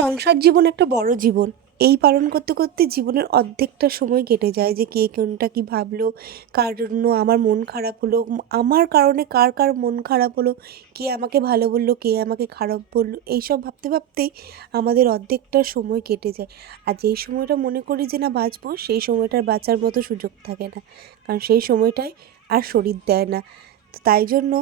সংসার জীবন একটা বড় জীবন। এই পালন করতে করতে জীবনের অর্ধেকটা সময় কেটে যায় যে কে কোনটা কী ভাবলো, কার জন্য আমার মন খারাপ হলো, আমার কারণে কার কার মন খারাপ হলো, কে আমাকে ভালো বললো, কে আমাকে খারাপ বললো, এইসব ভাবতে ভাবতেই আমাদের অর্ধেকটা সময় কেটে যায়। আর যেই সময়টা মনে করি যে না বাঁচবো, সেই সময়টার বাঁচার মতো সুযোগ থাকে না, কারণ সেই সময়টায় আর শরীর দেয় না। তো তাই জন্য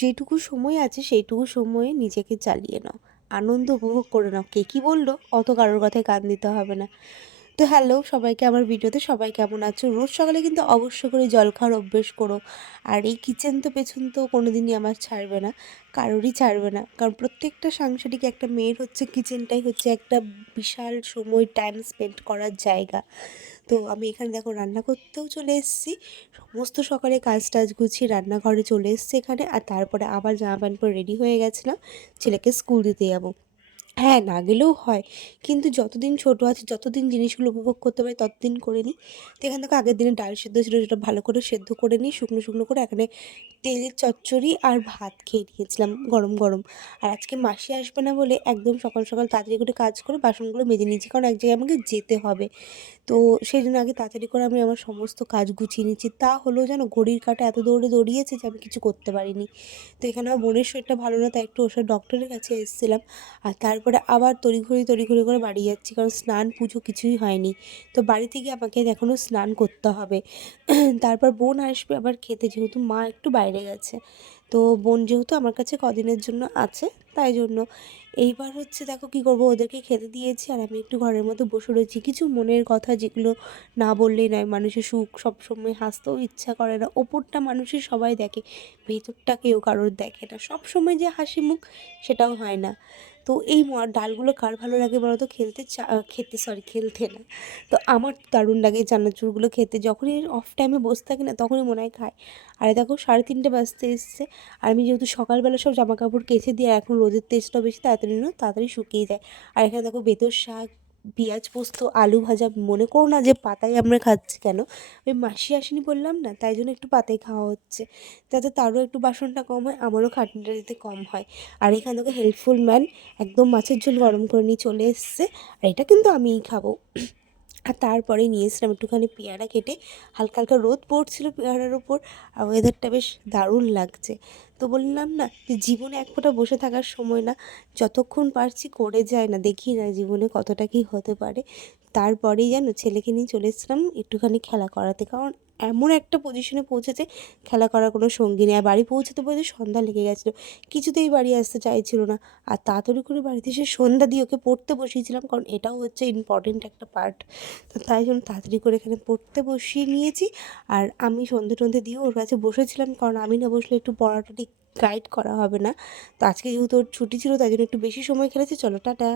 যেটুকু সময় আছে সেইটুকু সময়ে নিজেকে চালিয়ে নাও, আনন্দ উপভোগ করে নাও। কে কী বললো অত কারোর কথায় কান দিতে হবে না। তো হ্যালো সবাইকে, আমার ভিডিওতে সবাই কেমন আছো? রোজ সকালে কিন্তু অবশ্য করে জল খাওয়ার অভ্যেস করো। আর এই কিচেন তো পেছন তো কোনো দিনই আমার ছাড়বে না, কারোরই ছাড়বে না, কারণ প্রত্যেকটা সাংসারিক একটা মেয়ের হচ্ছে কিচেনটাই হচ্ছে একটা বিশাল সময় টাইম স্পেন্ড করার জায়গা। তো আমি এখানে দেখো রান্না করতেও চলে এসেছি, সমস্ত সকালে কাজ টাজ গুছিয়ে রান্নাঘরে চলে এসেছি এখানে। আর তারপরে আবার জামা প্যান্ট পরে রেডি হয়ে গেছিলাম, ছেলেকে স্কুল দিতে যাবো। হ্যাঁ, না গেলেও হয়, কিন্তু যতদিন ছোট আছে, যতদিন জিনিসগুলো উপভোগ করতে পারি ততদিন করে নিই। তো এখান থেকে আগের দিনে ডাল সেদ্ধ ছিল, সেটা ভালো করে সেদ্ধ করে নিই, শুকনো শুকনো করে এখানে তেলের চচ্চড়ি আর ভাত খেয়ে নিয়েছিলাম গরম গরম। আর আজকে মাসি আসবে না বলে একদম সকাল সকাল তাড়াতাড়ি করে কাজ করে বাসনগুলো মেজে নিয়েছি, কারণ এক জায়গায় আমাকে যেতে হবে। তো সেই জন্য আগে তাড়াতাড়ি করে আমি আমার সমস্ত কাজ গুছিয়ে নিচ্ছি। তা হলেও যেন ঘড়ির কাঁটা এত দৌড়ে দৌড়িয়েছে যে আমি কিছু করতে পারিনি। তো এখানে আমার বোনের শরীরটা ভালো না, তাই একটু ওর সাথে ডক্টরের কাছে এসেছিলাম। আর তারপরে আবার তড়িঘড়ি করে বাড়ি যাচ্ছি, কারণ স্নান পুজো কিছুই হয়নি। তো বাড়িতে গিয়ে আমাকে এখনও স্নান করতে হবে। তারপর বোন আসবে আবার খেতে, যেহেতু মা একটু বাইরে গেছে। তো বোন যেহেতু আমার কাছে কদিনের জন্য আছে, তাই জন্য এইবার হচ্ছে দেখো কী করবো, ওদেরকে খেতে দিয়েছি আর আমি একটু ঘরের মধ্যে বসে রয়েছি। কিছু মনের কথা যেগুলো না বললেই নয়, মানুষের সুখ সবসময় হাসতেও ইচ্ছা করে না। ওপরটা মানুষের সবাই দেখে, ভেতরটা কেউ কারোর দেখে না। সব সময় যে হাসি মুখ সেটাও হয় না। তো এই ডালগুলো কার ভালো লাগে বলো তো? খেলতে না। তো আমার দারুণ লাগে চানাচুরগুলো খেতে। যখনই অফ টাইমে বসে থাকি না, তখনই মনে হয় খাই। আর দেখো 3:30 বাজতে এসছে, আর আমি যেহেতু সকালবেলা সব জামা কাপড় কেচে দিয়ে, এখন রোদের তেজটাও বেশি তাড়াতাড়ি না, তাড়াতাড়ি শুকিয়ে যায়। আর এখানে দেখো বেতর শাক, পেঁয়াজ পোস্ত, আলু ভাজা। মনে করো না যে পাতায় আমরা খাচ্ছি, কেন, ওই মাসি আসেনি বললাম না, তাই জন্য একটু পাতায় খাওয়া হচ্ছে, যাতে তারও একটু বাসনটা কম হয়, আমারও খাটনিটা দিতে কম হয়। আর এখানে দেখো হেল্পফুল ম্যান একদম মাছের ঝোল গরম করে নিয়ে চলে এসছে, আর এটা কিন্তু আমিই খাবো। আর তারপরে নিয়ে এসেছিলাম একটুখানি পেয়ারা কেটে, হালকা হালকা রোদ পড়ছিল পেয়ারার ওপর, আর ওয়েদারটা বেশ দারুণ লাগছে। তো বললাম না যে জীবনে এক ফোঁটা বসে থাকার সময় না, যতক্ষণ পারছি করে যায় না, দেখি না জীবনে কতটা কী হতে পারে। তারপরেই যেন ছেলেকে নিয়ে চলে এসেছিলাম একটুখানি খেলা করাতে, কারণ এমন একটা পজিশনে পৌঁছেছে খেলা করার কোনো সঙ্গী নেই। আর বাড়ি পৌঁছতে পৌঁছতে সন্ধ্যা লেগে গেছিলো, কিছুতেই বাড়ি আসতে চাইছিল না। আর তাড়াতাড়ি করে বাড়িতে এসে সন্ধ্যা দিয়ে ওকে পড়তে বসিয়েছিলাম, কারণ এটাও হচ্ছে ইম্পর্টেন্ট একটা পার্ট। তো তাই জন্য তাড়াতাড়ি করে এখানে পড়তে বসিয়ে নিয়েছি। আর আমি সন্ধে টন্ধে দিয়ে ওর কাছে বসেছিলাম, কারণ আমি না বসলে একটু পড়াটা ঠিক গাইড করা হবে না। তো আজকে যেহেতু ওর ছুটি ছিল, তাই জন্য একটু বেশি সময় খেলেছি। চলো টাটা।